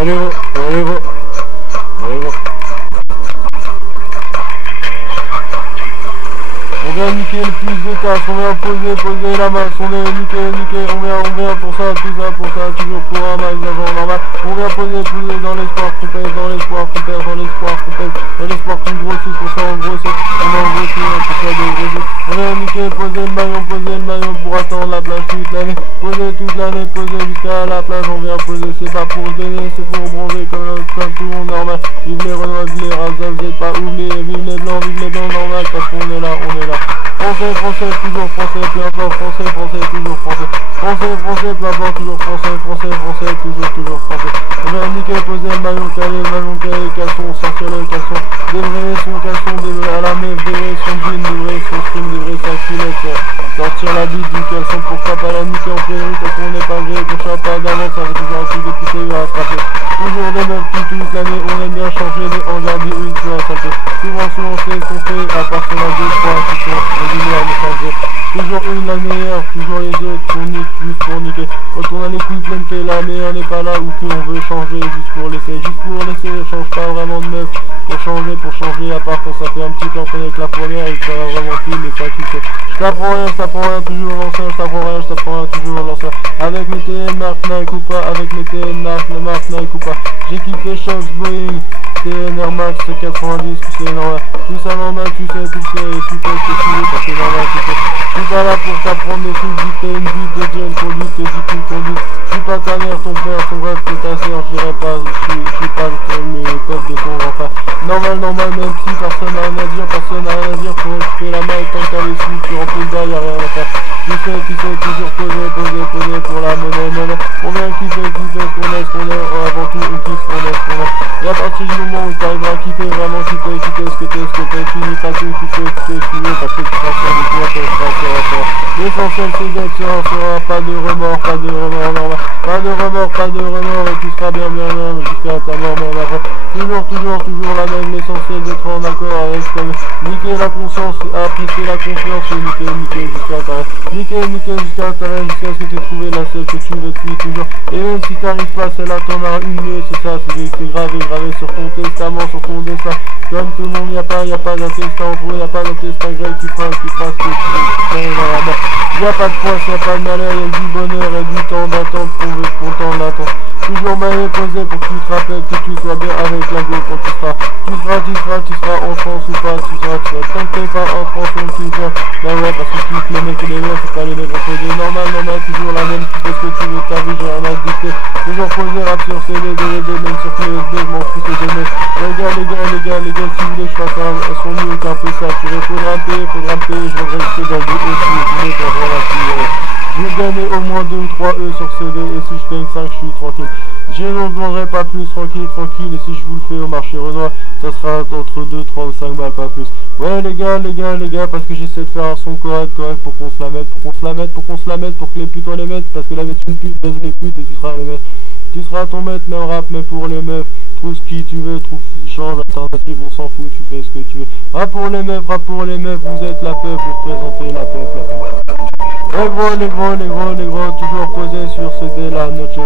Allez gros, allez gros. Allez gros. On vient niquer le plus de casse, on vient poser la masse, on vient niquer, on vient pour ça, tout ça, pour ça, toujours pour un max d'argent normal. On vient poser dans l'espoir qu'on pèse, dans l'espoir qu'on pèse, dans l'espoir qu'on pèse, dans l'espoir qu'on grossisse, pour ça on grossit, on en grossit, pour ça de grossir. On vient niquer, poser le maillon pour attendre la plage toute l'année, poser jusqu'à la plage, on vient poser, c'est pas pour se donner, c'est pour bronzer comme tout le monde normal. Vive les Renois, vive les Razas, vous êtes pas oubliés, vive les blancs normal, parce qu'on est là, on est là. Français, toujours français, peu importe, français, toujours français. Français, peu importe, toujours français, toujours français. On vient niquer, poser le maillon calé, caleçon, sortir le caleçon, débrayer son caleçon, débrayer à la meuf, débrayer son jean, débrayer son string, débrayer sa culotte, sortir la bite du caleçon, pourquoi pas la niquer en prairie, parce qu'on n'est pas gré, qu'on chape pas d'avance, ça fait toujours un truc de pousser à se rappeler. Toujours des meufs toute l'année, on aime bien changer, mais en garder une sur la saleté. Souvent c'est ce qu'on fait, à part sur la 2-3 qui sont régulières de changer. Toujours une la meilleure, toujours les autres qu'on nique, juste pour niquer. Quand on a les coups pleins que la meilleure n'est pas là, ou qu'on veut changer juste pour laisser, on change pas vraiment de meuf. Pour changer, à part quand ça fait un petit temps qu'on est avec la première et que ça va vraiment plus, mais ça qui fait. Je t'apprends rien, toujours l'ancien, je t'apprends rien, toujours l'ancien. Avec mes TN, marque Nike ou pas, avec mes TN, marque Nike ou pas. J'équipe les Shox Boeing, TN Air Max, 90, tout c'est normal. Tout ça normal, tu sais, tu fais ce que tu veux, parce que c'est normal, tu sais. Je suis pas là pour t'apprendre des trucs, dicter une vie, de dire une conduite, te dis qu'une conduite. Je suis pas ta mère, ton père, ton rêve, que ta sœur, je dirais pas, je suis pas le pote de ton grand-père. Normal, même si personne n'a rien à dire, faut récupérer la main et tant qu'à les sous, tu remplis le bas, y'a rien à faire. Tu sais, toujours poser pour la monnaie. On vient kiffer, qu'on est, avant tout, on kiffe, on est. Et à partir du moment où tu arriveras à kiffer, vraiment kiffer ce que t'es, tu n'y pas tout, tu fais ce que tu veux, parce que tu seras sur le toit, tu seras sur. L'essentiel c'est d'être serein, pas de remords, normal. Pas de remords, et tu seras bien, jusqu'à ta mort, même après. Toujours la même, l'essentiel d'être en accord avec toi. Niquer la conscience, apprécier la confiance, et niquer jusqu'à ta jusqu'à ce que tu aies trouvé la seule que tu veux depuis toujours. Et même si t'arrives pas, celle-là t'en as une mieux, c'est ça, c'est gravé sur ton testament, sur ton destin. Comme tout le monde, y'a pas d'un testin entre eux, y'a pas d'un testin grec qui fasse que tu fais dans la mort. Y'a pas de poisse, y'a pas de malheur, y'a du bonheur et du temps d'attente pour temps d'attente. Toujours maillot posé pour que tu te rappelles que tu sois bien avec la go quand tu seras en France ou pas, tu seras, tant que t'es pas en France ou tu viens, bah ouais, parce que tu kiffes les mecs et les meufs, c'est pas les mecs en posé, normal, toujours la même, tu fais ce que tu veux, ta vie, j'ai rien à te dicter, toujours posé rap sur CD, DVD, même sur clé USB, je m'en fous, c'est des mecs, les gars, si vous voulez que je fasse un son mieux qu'un peu saturé, faudra me payer, je voudrais rester dans le E si vous voulez, quand je je vais gagner au moins 2 ou 3 E sur CD et si je gagne 5 je suis tranquille. Je n'en demanderai pas plus, tranquille et si je vous le fais au marché Renoir, ça sera entre 2, 3 ou 5 balles, pas plus. Ouais les gars, parce que j'essaie de faire un son correct pour qu'on se la mette, pour que les putes on les mette, parce que la mettre une pute baise les putes et tu seras les maîtres. Tu seras ton maître, même rap, mais pour les meufs, trouve ce qui tu veux, trouve change, alternative, on s'en fout, tu fais ce que tu veux. Rap pour les meufs, vous êtes la peuple, vous représentez la peuple. Les gros, toujours posé sur ce dé là, notre.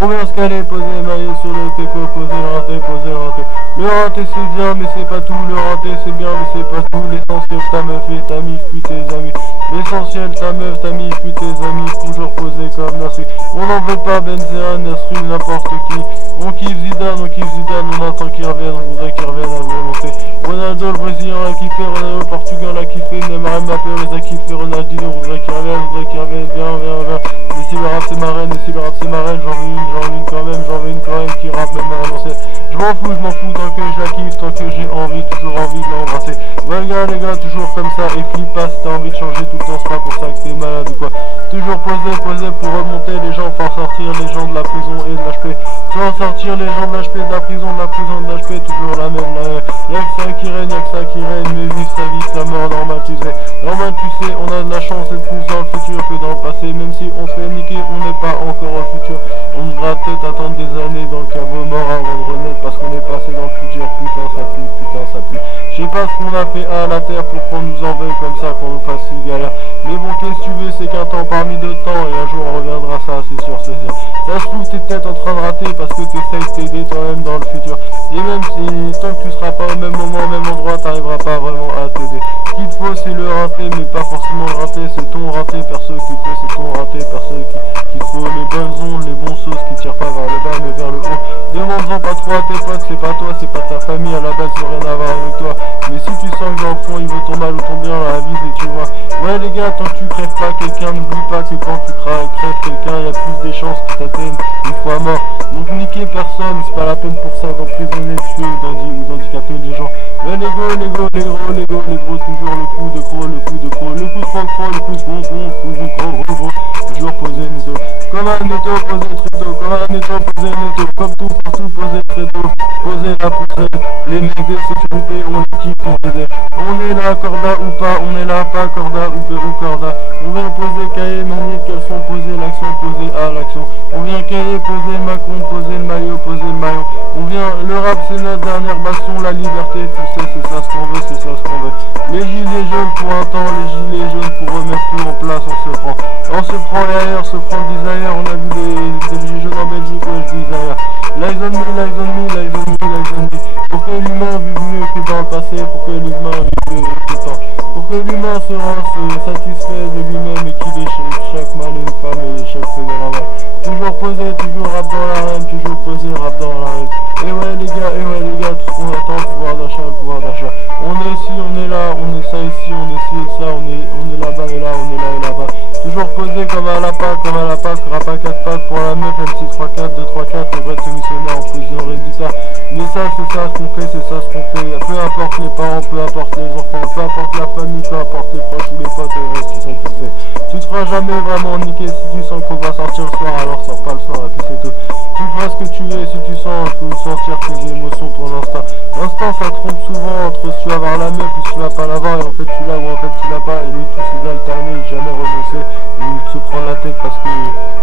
Combien se caler, poser maillot sur le teco, poser le raté. Le raté c'est bien, mais c'est pas tout, le raté c'est bien, mais c'est pas tout. L'essentiel, ta meuf et ta mif, puis tes amis. L'essentiel, ta meuf, ta mif, puis tes amis, toujours posé comme merci. On n'en veut pas, Benzema, Nasri, n'importe qui. On kiffe Zidane, on attend qu'il revienne, on voudrait qu'il revienne à volonté. Ronaldo, le Brésilien l'a kiffé, Ronaldo, le Portugal l'a kiffé, Neymar Mbappé, on les a kiffé, Ronaldinho, on voudrait qu'il revienne, viens. Et si le rap c'est ma reine, j'en veux une quand même qui rappe même à l'ancienne. Je m'en fous tant que je la kiffe, tant que j'ai toujours envie de l'embrasser. Ouais les gars, toujours comme ça, et flippe pas si t'as envie de changer tout le temps, c'est pas pour ça que t'es malade ou quoi. Toujours posé pour remonter les gens, faire sortir les gens de la prison et de l'HP. Faire sortir les gens de l'HP, de la prison de l'HP, toujours la même. Y'a que ça qui règne, mais vivre sa vie, sa mort, normal tu sais. On a de la chance d'être plus dans le futur que dans le passé, même si on se fait niquer, on n'est pas encore au futur. On devra peut-être attendre des années dans le caveau mort avant de renaître parce qu'on est passé dans le futur. Putain ça pue, putain ça pue. Je sais pas ce qu'on a fait à la terre pour qu'on nous en veuille comme ça, qu'on nous fasse si galère. Mais bon, qu'est-ce que tu veux, c'est qu'un temps parmi deux temps, et un jour on reviendra, ça c'est sûr, c'est sûr. Ça se trouve, t'es peut-être en train de rater parce que t'essayes de t'aider toi-même dans le futur. Et même si tant que tu seras pas au même moment, au même endroit, t'arriveras pas vraiment à t'aider. Ce qu'il te faut, c'est le rater, mais pas forcément le rater, c'est ton raté, perso qu'il faut, c'est ton raté, perso qu'il te faut les bonnes ondes, les bons sauces qui tirent pas vers le bas, mais vers le haut. Demande-en pas trop à tes potes, c'est pas toi, c'est pas ta famille, à la base, ça n'a rien à voir avec toi. Mais si tu sens que dans le fond, il veut ton mal ou ton bien, la vie, et tu vois. Ouais, les gars, tant que tu crèves pas quelqu'un, n'oublie pas que quand tu crèves quelqu'un, il y a plus des chances qu'il t'atteigne une fois mort. Donc, niquer personne, c'est pas la peine pour ça d'emprisonner, tuer ou d'handicaper les gens. Ouais, les gros, toujours le coup de croc, le coup de croc, le coup de croc, le coup de gros, toujours poser les os. Comme un étau, poser très tôt, comme un étau, poser les taux, comme tout, partout, poser très tôt, poser la poussée. Les mecs de sécurité, on les kiffe, on les aide. On est là, corda ou pas, on est là, pas corda ou corda. On vient poser cahier, manier, quelles sont poser l'action, poser à l'action. On vient cahier, poser le macron, poser le maillot, poser le maillot. On vient, le rap c'est notre dernière bastion, la liberté, tu sais, c'est ça ce qu'on veut, c'est ça ce qu'on veut. Les gilets jaunes pour un temps, les gilets jaunes pour remettre tout en place, on se prend et ailleurs, se prend d'ailleurs, on a vu des gilets jaunes en Belgique, ouais je dis ailleurs. Lies on me. Pour que l'humain vive mieux que dans le passé, pour que l'humain vive mieux que le temps. Pour que l'humain se satisfait de lui-même et qu'il ait chaque mal une femme et chaque seconde un mal. Toujours posé, toujours rap dans l'arène, toujours posé, rap dans l'arène. Et ouais les gars, tout ce qu'on attend, le pouvoir d'achat. On est ici, on est là, on est ça ici, on est ci et ça, on est là-bas et là, on est là et là-bas. Toujours posé comme à la Pâque, rap à 4 pattes pour la meuf, MC34, 234, le vrai missionnaire en position héréditaire. Mais ça, c'est ça ce qu'on fait, c'est ça ce qu'on fait. Peu importe les parents, peu importe les enfants, peu importe la famille, peu importe les proches ou les potes, et ouais, c'est ça qui fait. Tu te feras jamais vraiment niquer si tu sens qu'on va sortir le soir, alors sors pas le soir et puis c'est tout. Tu feras ce que tu veux si tu sens, il faut sentir tes émotions, ton instinct. L'instinct ça trompe souvent entre si tu vas voir la meuf ou si tu vas pas la voir et en fait tu l'as ou en fait tu l'as pas et lui tous ces alternés, jamais renoncer ou se prendre la tête parce que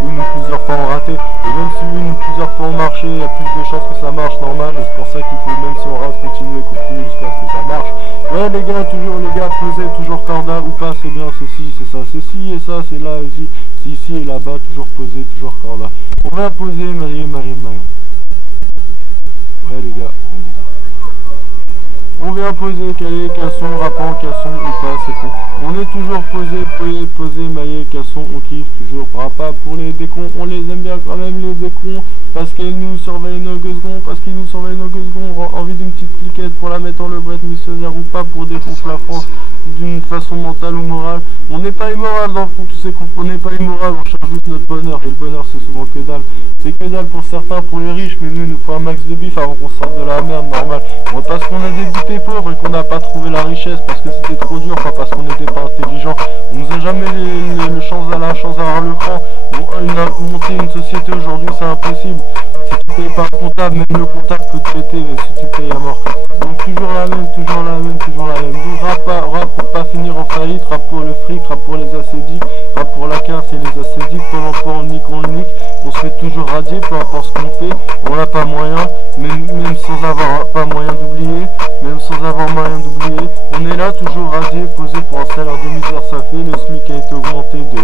une ou plusieurs fois ont raté. Et même si une ou plusieurs fois ont marché, il y a plus de chances que ça marche normal et c'est pour ça qu'il faut même si on rate continuer jusqu'à ce que ça marche. Ouais les gars, posez, toujours corda ou pas, c'est bien, c'est ci, c'est ça, c'est ci et ça, c'est là, c'est ici et là-bas, toujours posé, toujours corda. On va poser, maillot. Ouais les gars. On vient poser, caler, casson, rappant, casson ou pas, c'est tout. On est toujours posé, maillé, casson, on kiffe toujours. Pas pour les décons, on les aime bien quand même les décons. Parce qu'ils nous surveillent nos gueusegons, envie d'une petite cliquette pour la mettre en levrette missionnaire ou pas pour défoncer la France d'une façon mentale ou morale. On n'est pas immoral dans le fond, tu sais qu'on n'est pas immoral, on cherche juste notre bonheur et le bonheur c'est souvent que dalle. C'est que dalle pour certains, pour les riches, mais nous il nous faut un max de bif avant qu'on sorte de la merde, normal. Bon, parce qu'on a débuté pauvres et qu'on n'a pas trouvé la richesse, parce que c'était trop dur, pas parce qu'on n'était pas intelligent. On nous a jamais la chance d'avoir le cran. Bon, monter une société aujourd'hui c'est impossible. Si tu payes pas le comptable, même le comptable peut te péter si tu payes à mort. Donc toujours la même. Donc rap pour pas finir en faillite, rap pour le fric, rap pour les assédiques, rap pour la carte et les assédiques, pendant qu'on nique, on se fait toujours radier, peu importe ce qu'on fait, on n'a pas moyen, même sans avoir pas moyen d'oublier, on est là toujours radié, posé pour un salaire de misère, ça fait, le SMIC a été augmenté de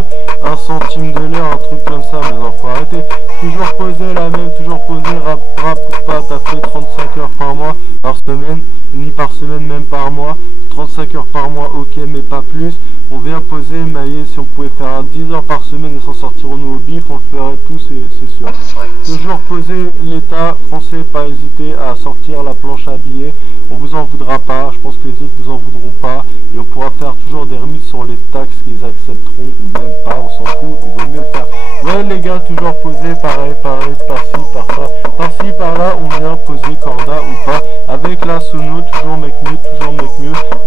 1 centime de l'heure, un truc comme ça, mais non, faut arrêter. Toujours posé la même, toujours posé, rap pour pas taffer 35 heures par mois, par semaine, ni par semaine, même par mois, 35 heures par mois, ok, mais pas plus. On vient poser, mailler, si on pouvait faire 10 heures par semaine et s'en sortir au nouveau bif, on le ferait tous, c'est sûr. Toujours poser l'État français, pas hésiter à sortir la planche à billets, on vous en voudra pas, je pense que les autres vous en voudront pas, et on pourra faire toujours des remises sur les taxes qu'ils accepteront, ou même pas, on s'en fout, il vaut mieux le faire. Ouais les gars, toujours poser, pareil, par-ci, par-ci, par-là, on vient poser corda ou pas, avec la sono, toujours mec mieux,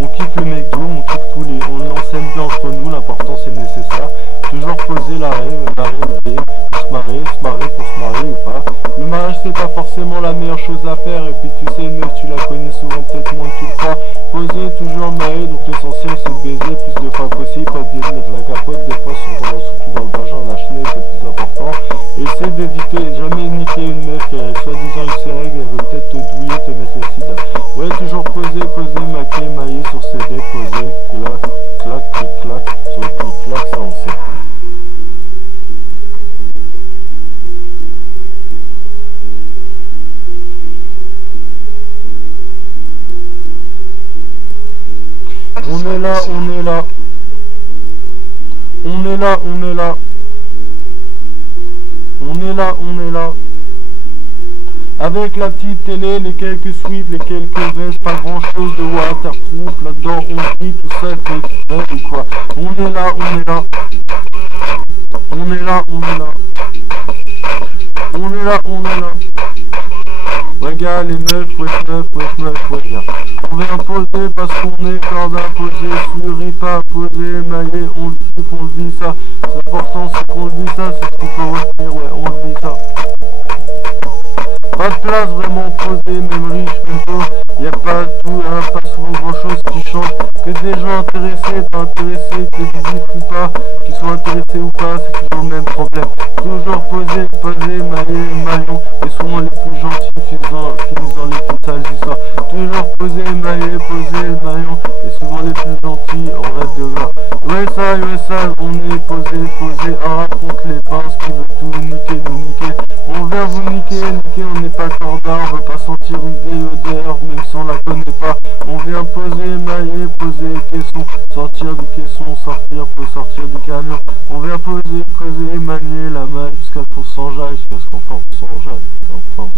on kiffe le McDo, on kiffe on s'aime bien entre nous, l'important c'est nécessaire, toujours poser la rêve, se marrer pour se marier ou pas. Le mariage c'est pas forcément la meilleure chose à faire, et puis tu sais une meuf tu la connais souvent peut-être moins que tu le crois. Poser, toujours marier, donc l'essentiel c'est de baiser plus de fois possible, pas de mettre la capote, des fois surtout dans le vagin, la chenille c'est le plus important. Essaie d'éviter, jamais niquer niquer, mailler sur CD, poser, clac, clac, clic, clac, sur le clic, clac, ça on sait. On est là, on est là. On est là, on est là. On est là, on est là. Avec la petite télé, les quelques sweeps, les quelques vestes, pas grand chose de waterproof. Là-dedans, on dit tout ça fait ou quoi. On est là, on est là. On est là, on est là. On est là, on est là. Ouais gars, les meufs, wesh meuf, ouais gars. On vient poser parce qu'on est corde à poser, souris pas à poser, mailler, on le dit qu'on le dit ça. L'important c'est qu'on le dit ça, c'est ce qu'il faut retenir, ouais, on le dit ça. Pas de place vraiment posée, même riche, même pauvre, y a pas tout, pas souvent grand chose qui change. Que des gens intéressés, pas intéressés, que des visites ou pas, qu'ils soient intéressés ou pas, c'est toujours le même problème. Toujours poser, mailler, maillon, et souvent les plus gentils finissent dans les plus sales histoires. Toujours poser, mailler, maillon, et souvent les plus gentils, on reste de là. USA, on est posé, on raconte les pinces qui veulent tout niquer, nous niquer. On vient vous niquer, on n'est pas cordard, on veut pas sentir une vieille odeur, même si on la connaît pas. On vient poser, mailler, poser caisson, sortir du caisson, faut sortir du camion. On vient poser, manier la main jusqu'à qu'on s'enjaille, jusqu'à ce qu'on s'enjaille. Enfin,